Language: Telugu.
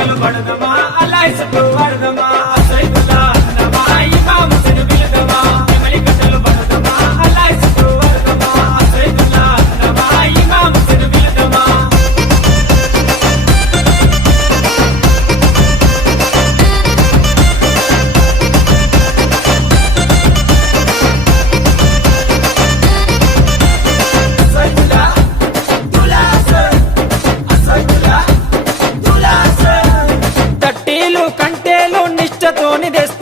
కట్టలు పడదమా అలా ఇసుకు పడదమా సైదులా అన్నమా ఇమాము సిను బిలదమా నెమలి కట్టలు పడదమా అలా ఇసుకు పడదమా సైదులా అన్నమా ఇమాము సిను బిలదమా తట్టీలు కంటేలు నిష్టతోని తెస్తా